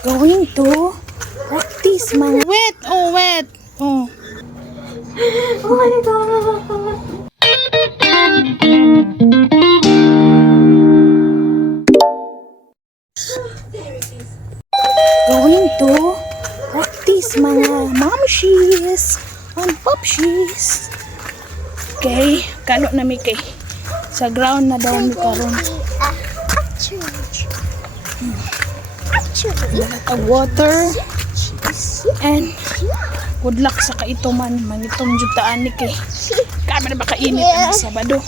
Going to practice mga wet. Oh, wet. Oh. Oh my god. Going to practice mga momshies and popshies. Okay, kalo na mi kay. Sa ground na daw mi karon. Ang water and good luck sa kaituman. Manitong jutaan ni kay. Kami na baka init ang Sabado.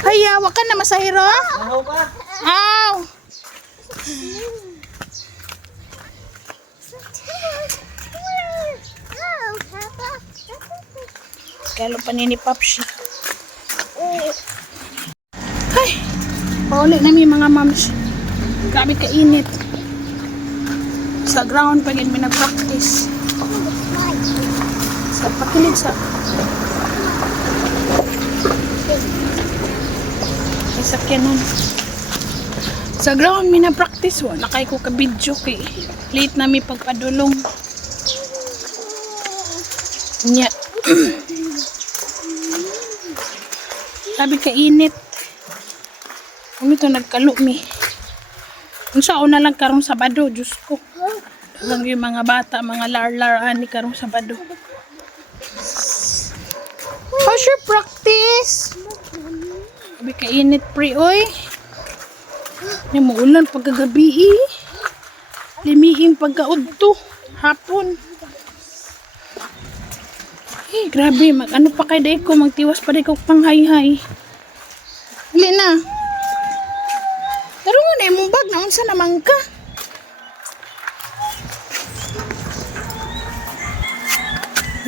Haya, wag ka na masahiro? Aw! Kalo pa ni Popshi. Ay! Pauli na mi mga moms. Grabe kainit. Sa ground pa gid mi nag-practice. Sa pakilig sa sakyanan. Sa ground mi na-practice wa nakay ko ka video kay late na mi pagpadulong. Nya. Sabi ka init. Kung ito nagkalo mi. Unsa una lang karong Sabado, Diyos ko. Dagang yung mga bata, mga lar-lar ani karong Sabado. How's your practice? Sabi ka init pre, oy. Ni mo ulan pagkagabi eh. Limiing pagkaudto hapon. Eh, grabe, ano pa kay day ko, magtiwas pa day ko panghay-hay. Dili na. Tarungan na yung bag na unsa naman ka.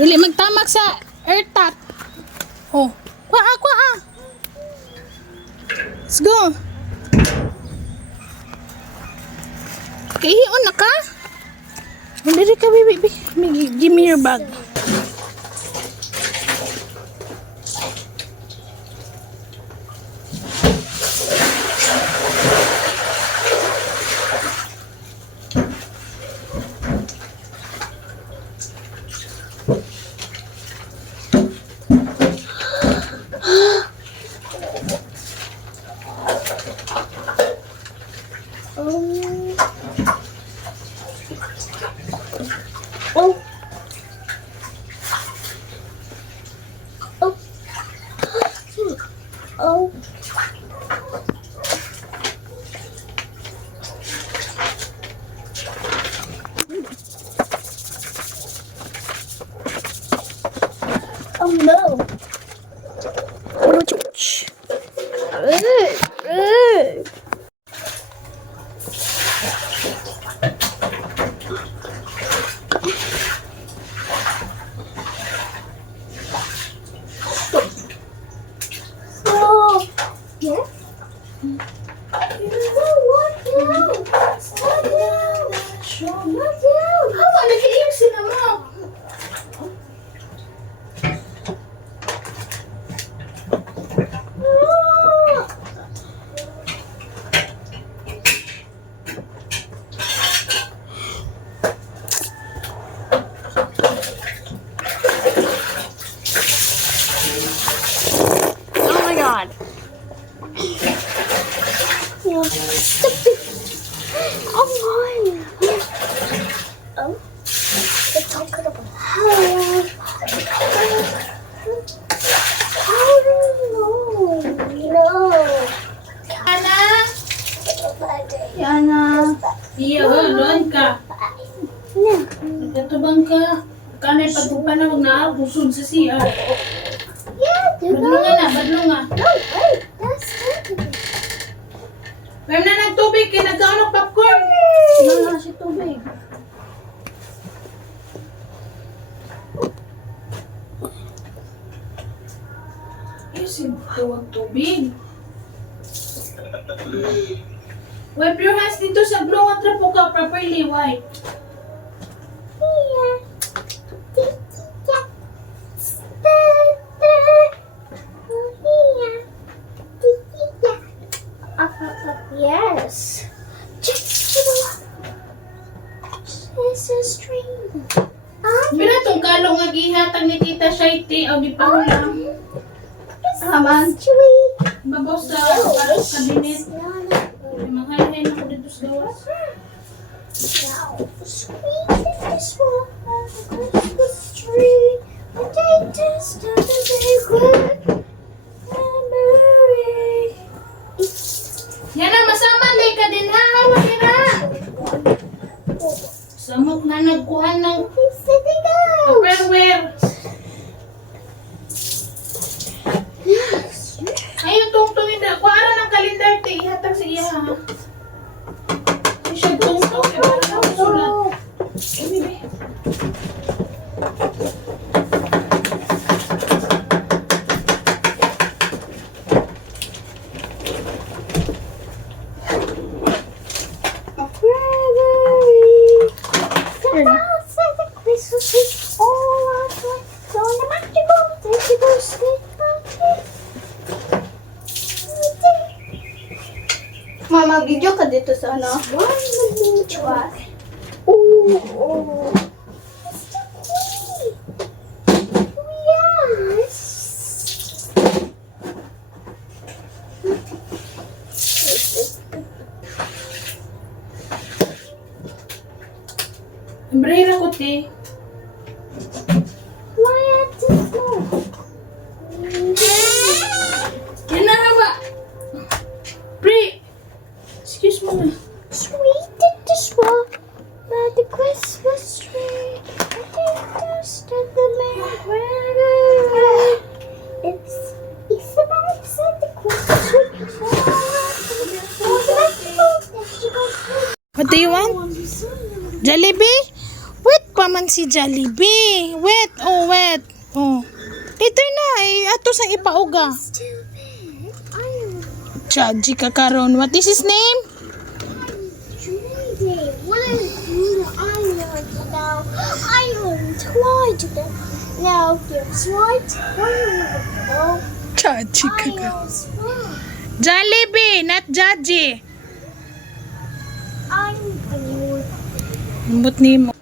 Dili magtamak sa airtat. Oh, kwa. Let's go. Kaihion na ka? Dili ka, baby. Give me your bag. Oh no. Yes? What down? Slow down. Slow down. How about nag-iimsin naman? Oh my God. Yeah. Oh my. Oh. It's all good about how do you know? No. Yana? Yana? Iya, doon ka. No. Nagkatubang ka. Kanay pagpupa na huwag na busog sa siya. Yeah, do Badlungan. No, wait. That's stupid. Kaya na nagtubig, kaya nagkaano popcorn. Wala si tubig. Huwag tubig. Wipe your hands dito sa blue at trapo ka properly. Wipe. Yeah. Yes. Christmas tree. Pila tong kalong nga gihatag ni Tita Shaiti o gipahulam. Christmas tree. Babaw sa kabinet. Manghain ako dito sa gawas. Now, sweet is this one on the Christmas tree. The date is to the day good memory. Yan na, masama lay ka din ha. Hawak na. Samok na nagkuhan ng Sitting out. tupperware. Yes. Ayun, tungtungin na. Kuhaan ng kalendar, te. Ihatag sa iya, ha? Ay, siya tungtung. Eh, parang nakasulat. Ay, bibi. Santa Christmas tree. All our joy. So the magical, magical stick. Mama, video ka dito sa ano? Oh. Mr. Queen. Yes. Umbrella ko, te. Why at the smoke? Yan na, hawa. Pre. Excuse me. Sweet at the swamp by the Christmas tree. I think dust of the merry. It's about Santa Christmas tree. What do you want? Jollibee? Wet pa man si Jollibee. Wet. Oh, wet. Oh. Later na. Ato sa ipauga. Stupid. I'm Chaji ka karon. What is his name? dreaming. What is I want to know? I want to lie to them. Now, guess what? I want to know. Chaji I was wrong. Jollibee, not Jaji. I'm bored. Ambot ni mo.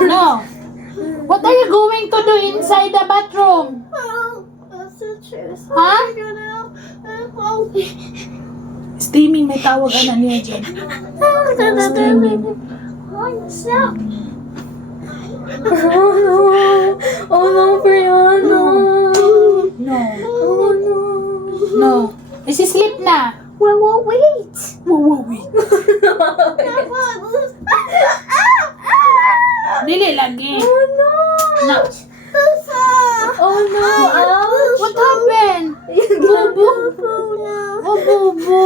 No. What are you going to do inside the bathroom? Oh, that's the truth. Huh? Oh, Steaming, may tawag na niya dyan. Steaming. stop. Oh no! Oh no, Brianna! No. Oh no! No. Is he sleep na? Well, wait. Whoa, wait. Dili lagi. Oh no! No. Oh no! What happened? Boo-boo. Oh, Bubu.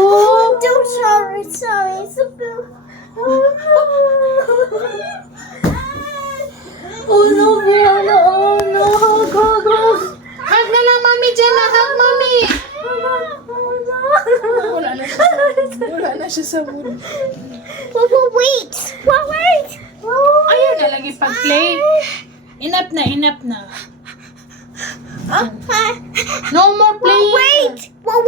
Don't sorry. It's a boo. Oh no, Brianna! Oh no! Hug! Hug na lang, mami. Dyan na, hug, mami. Oh no! Wala na siya sa mood. Well, wait. Ayaw na lagi pag-play. Enough na. No more playing. Wait. What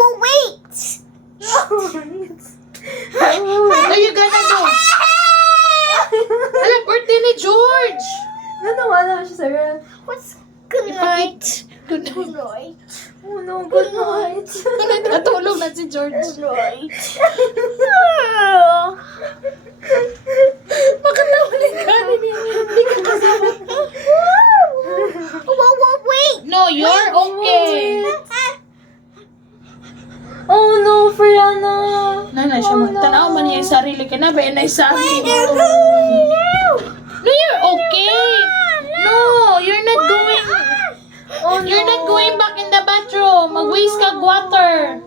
are you gonna do? Alam, birthday ni George. Natawa naman siya sa girl. What's good night? Good Good night. Oh no, good night. Natulog na si George. Good night. Bakit nahuli ka? Hindi ka kasama. Well, wait. No, you're okay. Oh na siya. Tanaw man niya yung sarili ka na. Bayan na yung sabi. No, you're okay. No, you're not going. You're not going back in the bathroom. Mag-waste kag water.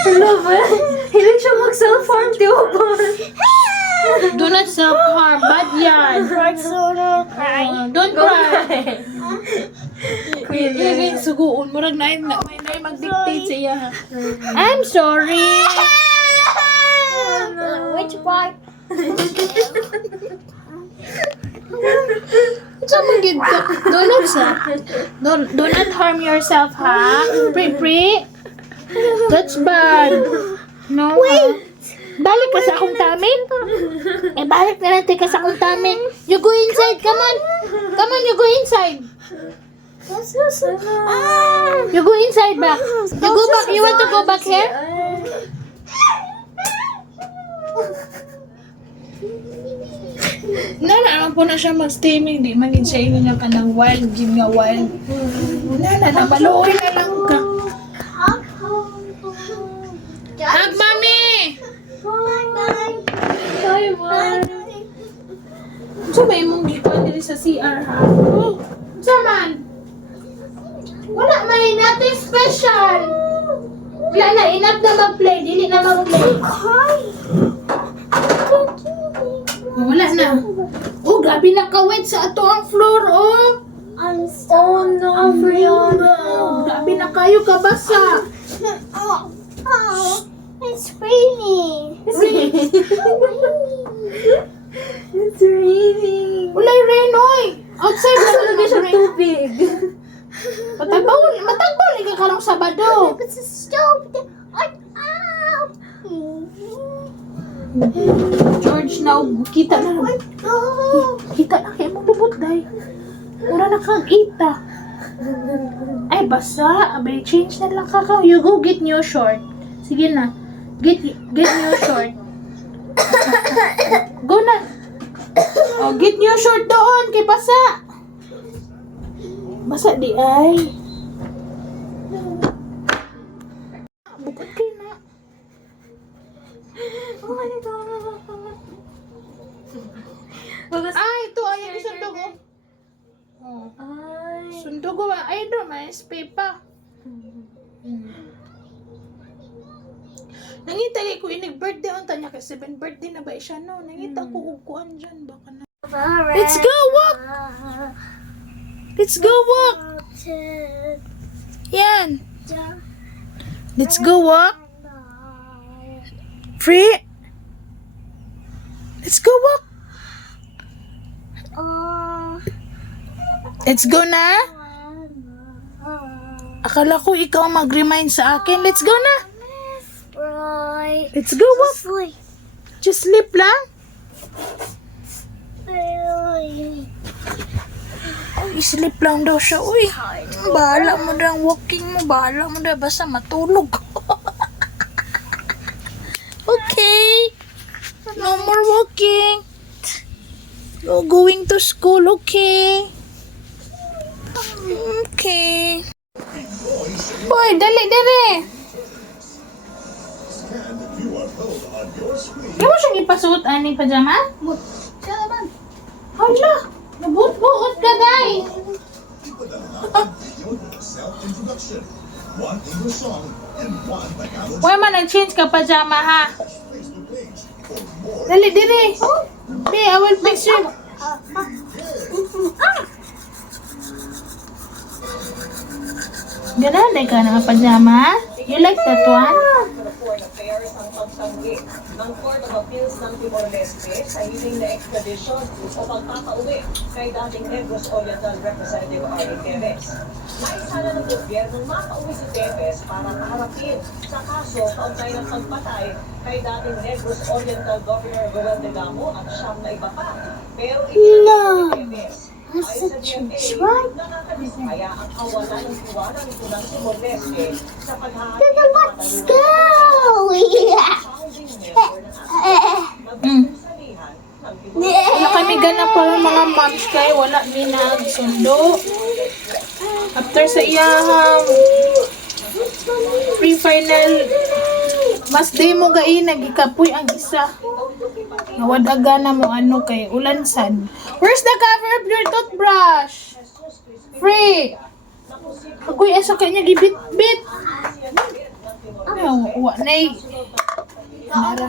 Hello ba? Hindi siya mag-self-harm, di ba ba? Do not self-harm. Bad yan. Don't cry. Queen Ilagay suguon. Murag na may mag-dictate sa iya. I'm sorry. Which part? Do not harm yourself, ha? Pre. That's bad. No. Wait. Balik ka sa akong tummy. Balik na natin ka sa akong tummy. You go inside. Come on. Come on, you go inside. You go inside back. You go back. You want to go back here? Naman po na siya mag-steaming. Di man siya inyo niya ka ng wild. Gin nga wild. Nabaluoy na lang ka. Hug, mami! Bye, man. So, may mong gikuan diri sa CR, ha? Saman! Wala may natin special! Wala na, enough na mag-play. Dili na mag-play. Wala na. Oh, grabe na kawet sa ato ang floor, oh! Oh no, Brianna. Grabe na kayo kabasa. It's raining. It's raining. Ulay renoy. Outside na Lagi siya tubig. Matagbaw ni ka karong Sabado. It's a stove. Ow! George, now kita na. Kita na kayo mong bubot, day. Mura na kang ita. Ay, basa. Abay, change na lang ka. You go get new short. Sige na. Get new short. Go na. Oh, get new short doon. Kay basa. Basa di ay. Bukod kayo na. Oh my God. Ay, ito. Ayan, isundog ko. Oh. Ay. Sundog ko ba? Ay, doon. May spray pa. Nangita ko inig-birthday on tanya kasi 7 birthday na ba siya no? Nangita ko uguan dyan baka na. Let's go walk! Let's go walk! Yan! Let's go walk! Free! Let's go walk! Let's go na! Akala ko ikaw mag-remind sa akin. Let's go na! Right. Let's go walk! Sleep. Just sleep lang! Sleep lang daw siya. Uy, bahala mo na ang walking mo. Bahala mo na. Basta matulog. Okay. No more walking. You're going to school, okay? Okay. Boy, dali, dali. Di mo siyang ipasuot aning pajama? Hala, nabut-buot ka, day. Why man nag-change ka pajama, ha? Dali, dili. Di, I will fix you. Ganda ka ng pajama? You like that one? Foreign Affairs ang pagsanggi ng Court of Appeals ng Timor-Leste sa hiling na extradition o pagpapauwi kay dating Negros Oriental Representative Arlen Teves. Naisala ng gobyernong makauwi si Teves para kaharapin sa kaso kaugnay ng pagpatay kay dating Negros Oriental Governor Roel de Gamo at siyam na iba pa. Pero itinanong ni Teves ay sa DFA, nakakadismaya ang kawalan ng tiwala nito ng Timor-Leste sa paghahari ng Let's go! Yeah. Wala kami ganap pa ng mga moms kay wala mi nagsundo. After sa iyahang pre-final, mas di mo gai nagikapoy ang isa. Nawadaga na mo ano kay ulansan. Where's the cover of your toothbrush? Free! Ako'y asa kanya gibit-bit. Wa na Nara.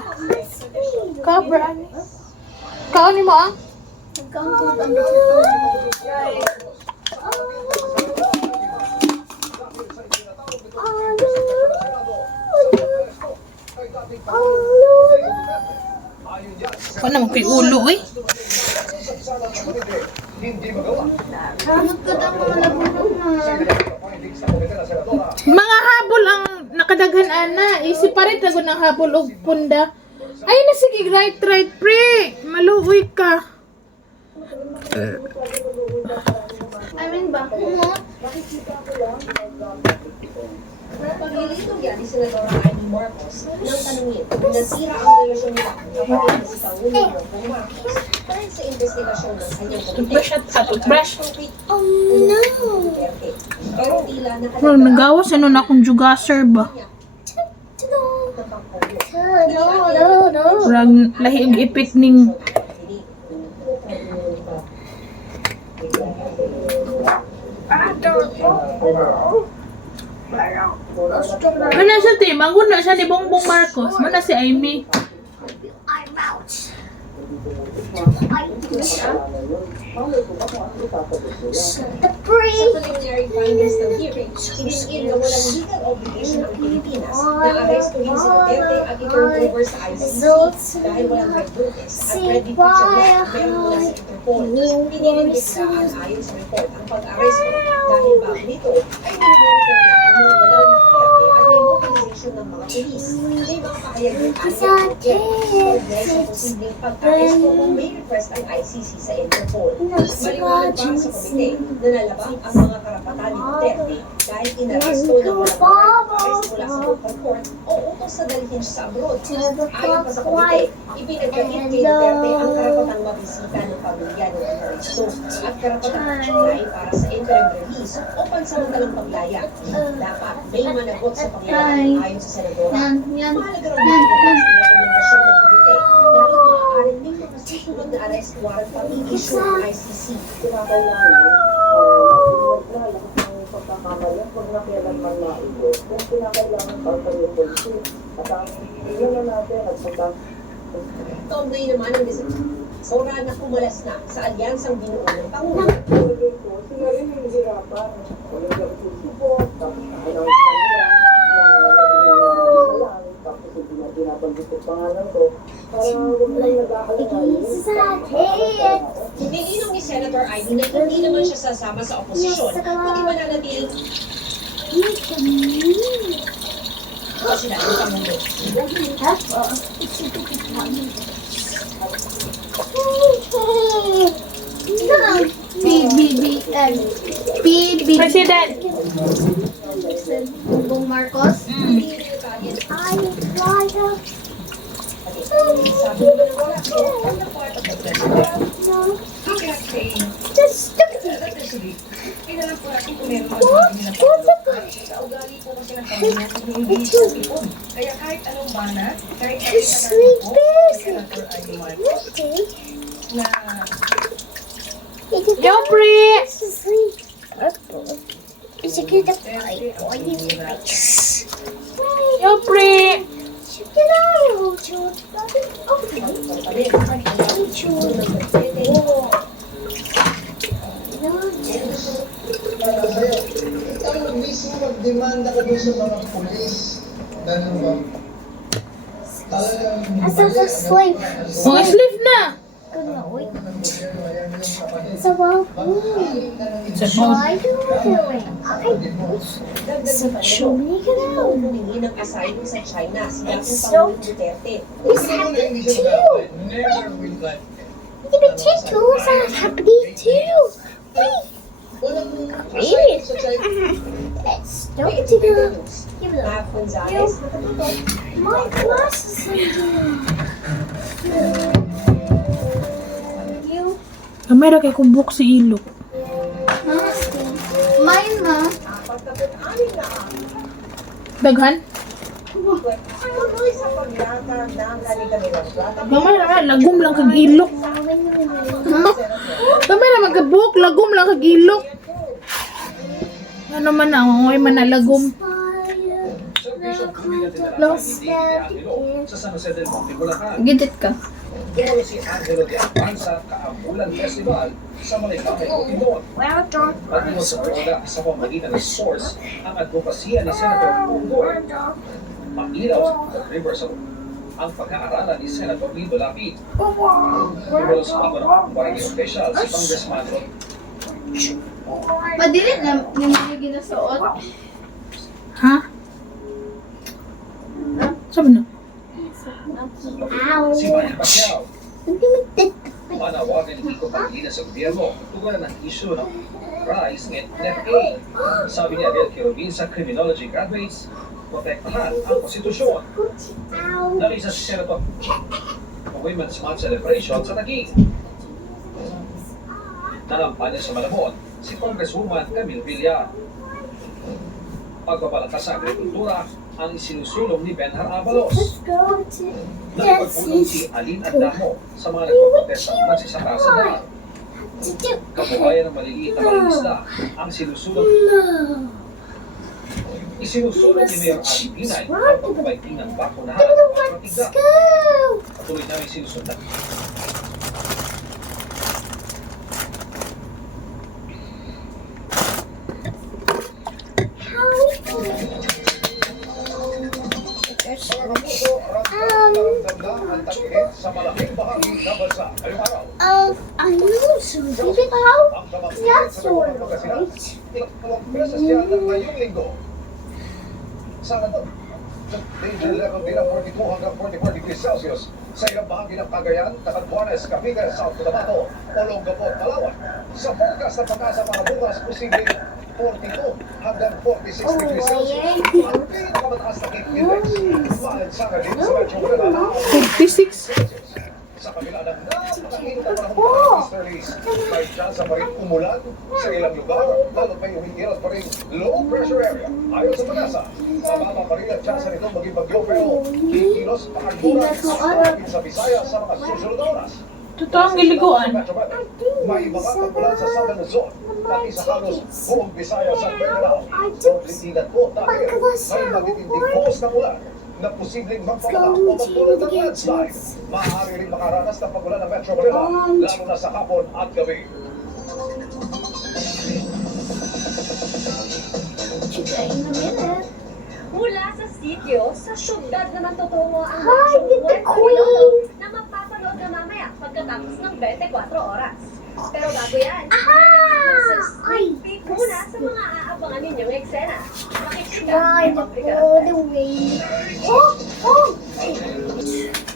Cover ani. Kaon ni mo ah? Ano naman kay ulo eh? Mga habol ang nakadaghan ana. Isiparit na ng habol og punda. Ay na sige, right pre. Maluoy ka. Paglilito yan ni Senadora Amy Marcos nang tanungin kung nasira ang relasyon nila ng kapatid na si Paulino Bongbong Marcos dahil sa investigasyon ng kanyang Toothbrush at toothbrush. Oh no! Pero tila Bro, nagawas ano na akong jugaser ba? No. Rag lahi og ipik ning Mana siya te, mangguna siya ni Bongbong Marcos. Mana si Amy? I'm out. Sa Free. preliminary findings ng hearing, ibinigil na walang legal obligation ang Pilipinas na arestuhin si Duterte at i-turn over sa ICC dahil walang red notice at red detention meron mula sa Interpol. Pininiligtaan ayon sa report ang pag-aresto dahil bago nito ay minimonitor na ang mga galaw ni Duterte at may mobilization ng mga pulis. May mga pahayag ng ayon sa posibleng pag-aresto kung may request ang ICC sa Interpol. Maliwanag para sa komite na nalabang ang mga karapatan ni Duterte dahil inaresto ng walang warrant mula sa local court o utos sa dalhin siya sa abroad. Ayon pa sa komite, ipinagkakit kay Duterte ang karapatang mabisita ng pamilya ng inaresto at karapatang apply para sa interim release o pansamantalang paglaya. Dapat may managot sa pangyayari ayon sa senadora. Mahalaga raw ang rekomendasyon ng komite lalo maaaring may mga susunod na arrest warrant pa i-issue ng ICC. Tomboy naman ang Sora na kumalas na sa alyansang binuo ng Pangulo. Nilinaw ni Senator Ivy na hindi naman siya sasama sa oposisyon kundi mananatiling presidente ng Pangulo. President. Bongbong Marcos. I fly up. Sabi naman ng wala, so on the part of the president, No. he cannot say Just stupid. that there's a leak. Kailangan po natin kung meron man hindi na sa ugali po kasi ng pamilya hindi siya ipon. Kaya kahit anong bana, kahit You're nakita natin po, sleeping. Senator Ivy Marcos, na Yo, pre! Sleep. Is it good to play? Boy, you Yo, pre! Can I hold you? Okay. Ikaw mismo magdemanda ka doon sa mga pulis. Ganun ba? Talagang I saw the sleep. Mga sleep na! Good night. So well, why do you doing? So show me it out. humingi ng asylum sa China si dating It's Pangulong so- Duterte. This happened too. Even tattoos are happening too. Wait, really? Let's stop Wait, to fake go. news. Give it Matt up. Gonzalez, nakatutok. My glasses are doing. You Kamera kay kubok si Ilo. nasty. Mine na. Pagkapit-anin na ang Daghan? tuloy sa paglata ng kanilang plata. Gamay na, lagom lang kag ilok. Gamay na magkabuhok, lagom lang kag ilok. Ano man na, ngoy man na lagom. Sa San Jose del Monte, Bulacan. Gidit ka. Dumalo si Angelo de Almanza Kaabulan Festival sa Malaypamay, Bukidnon. At ito sa Florida sa pamagitan ng source ang advokasya ni Senator Punggoy. Pag-ilaw sa Puerto River sa ang pag-aaralan ni Senator Lito Lapid. Dumalo sa mga ng barangay official si Congressman Madilit na may ginasuot. Ha? Sabi na. si Manny Pacquiao. Manawagan ni Kiko Pangilinan sa gobyerno tugunan ng isyu ng rise ng NFA. Sabi ni Ariel Quirobin sa criminology graduates, protektahan ang konstitusyon. Nalisa si Senator Women's Month Celebration sa Taguig. Nanampanya sa Malabon si Congresswoman Camille Villar. Pagbabalangkas sa agrikultura ang isinusulong ni Benhar Abalos. Nagpagpulong si Aline Andamo sa mga nagpaprotestang magsisaka sa daan. Kabuhayan ng maliliit na mga isla ang sinusulong. Isinusulong ni Mayor Ali Pinay ang pagpapaiting ng bakunahan at patigda. Patuloy namin sinusundan. Sa malaking bahagi ng bansa ngayong araw. I know, so did it out? Ang kamangkitin Yeah, sa sort Laguna, of, Pangasinan, right? ikalawang beses yan ng ngayong linggo. Sa ano? Danger level din ang 42 hanggang 44 degrees Celsius sa ilang bahagi ng Cagayan, Catanduanes, Cavite, South Cotabato, Olongapo, Palawan. Sa forecast ng pag-asa para bukas, posibleng 42 hanggang 46 degrees Celsius. Ang pinakamataas na heat index, maalansangan din sa Metro Manila. 56. Sa kabila ng napakainit na panahon ng easterlies, may tsansa pa rin umulan sa ilang lugar, lalo't may umiirat pa rin low pressure area. Ayon sa pag-asa, mababa pa rin ang tsansa nito maging bagyo pero kikilos paagburan sa Visayas sa mga susunod na oras. Totoo ang giliguan. May mga kagulan sa Southern Luzon, pati sa halos buong Visayas at Mindanao. Kontingat po dahil may matitinding buhos ng ulan na posibleng magpamaha o magtulad ng landslide. Maaari rin makaranas ng pagulan ng Metro Manila, lalo na sa hapon at gabi. Mula sa sityo, sa syudad naman tutungo ang Hi, aksyon with the Puerto queen! Rico na mapapanood na mamaya pagkatapos ng 24 oras. Pero bago yan, nasa sneak peek muna sa mga aabangan ninyong eksena. Makikita Ride ang all the way. Oh, oh!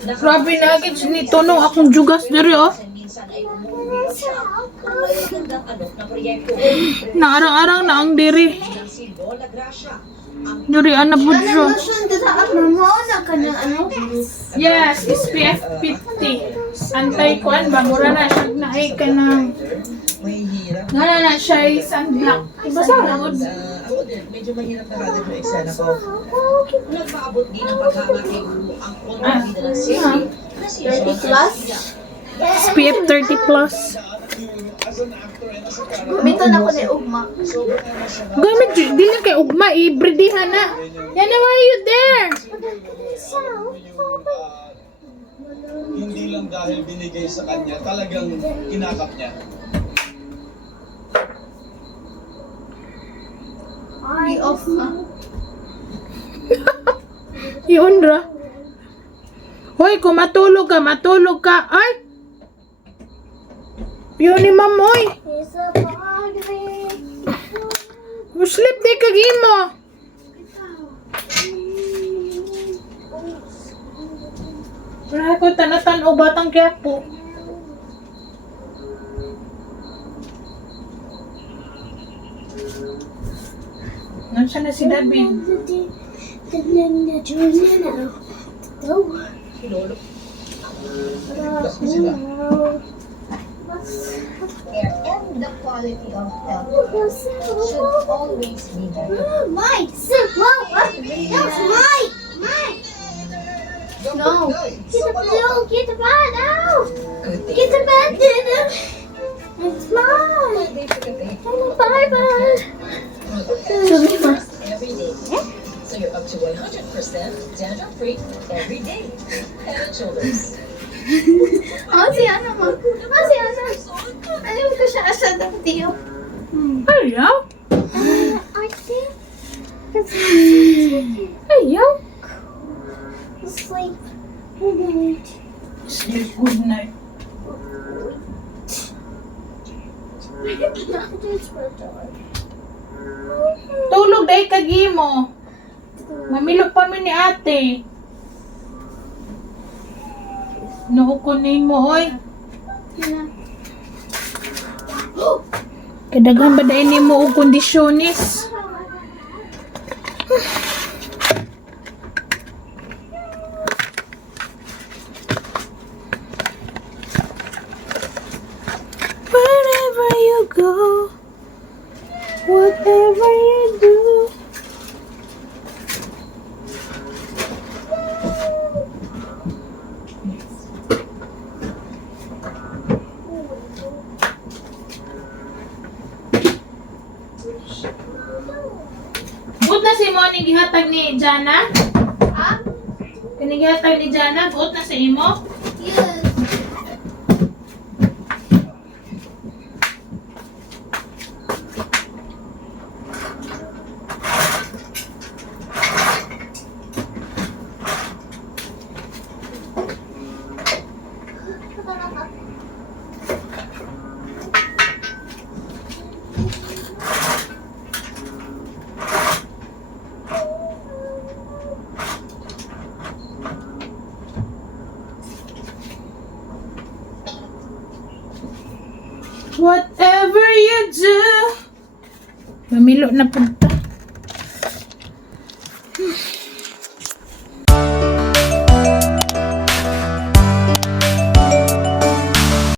Grabe na agad ni Tono akong jugas diri oh. minsan ay umuwi siya ng magagandang alok na proyekto. Naarang-arang na ang diri. Ng si Lola Gracia, ang Diri ana pud siya. Lotion ka sa mo na ka ng ano? Yes, SPF 50. Anti-kuan ba? Mura na siya na ay ka ng... Mahihirap. Nga na siya ay sunblock. Iba sa lagod. Ako din, medyo mahirap na kagad yung eksena ko. Nagpaabot din ng paghamatay ang kontrabida ng safety na si 30 plus? SPF 30 plus. Gamiton ako ni Ugma. Gamit, di na kay ugma, ibridihan na. Yan na, why are you there? Hindi lang dahil binigay sa kanya, talagang kinakap niya. I-off na. Yun ra. Hoy, kung matulog ka. Ay! Yun ni mamoy. It's a party. Sleep di kagimo. Wala ko tanatan o batang Quiapo. Nasaan na si David? Kilolo. care and the quality of health should always be better. Mike, sit, Mom, that's Mike. Mike. No. Get the no, get the bed out. Get the bed, Dina. It's mine. Bye-bye. Every day. So you're up to 100% dandruff-free every day. Head and shoulders. Si ano mo? Si ano? Ayaw ko siya asad ang tiyo. Ayaw? I think it's Ayaw? sleep. Good night. Sleep good night. Tulog day kagi mo. Mamilok pa mi ni ate. Nuukunin mo, oy. Kadaghan ba dahil ni mo og kondisyonis? Wherever you go, whatever you do. Buot na si mo ning gihatag ni Jana? Ha? Kining gihatag ni Jana, buot na sa imo? Yes. Whatever you do. Mamilo na punta.